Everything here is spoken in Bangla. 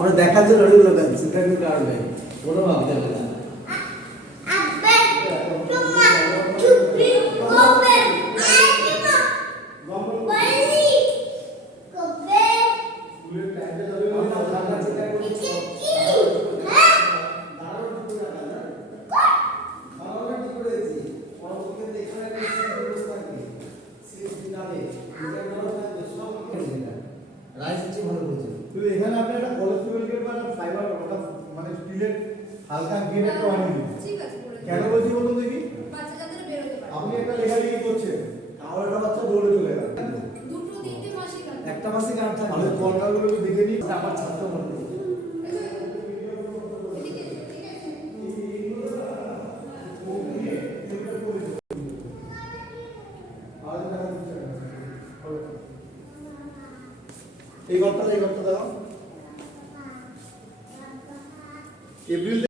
আমরা দেখার জন্য অনেকগুলো কাজ সেটা কিন্তু আর নেই কোনো ভাবতে হবে না এখানে আপনি একটা কোলেস্টেরল গেট বা ফাইবার ওটা মানে স্টিলের হালকা গেট একটা বানিয়ে দিন। ঠিক আছে কেন বলছি বলুন দেখি বাচ্চা যাতে বের হতে পারে আপনি একটা লেখালেখি করছেন তাহলে একটা বাচ্চা দৌড়ে চলে গেল দুটো তিনটে মাসিক আছে একটা মাসে কার্ড থাকে তাহলে কর্নারগুলো দেখে নিন আমার ছাত্র মনে এই ঘরটা দাও এপ্রিল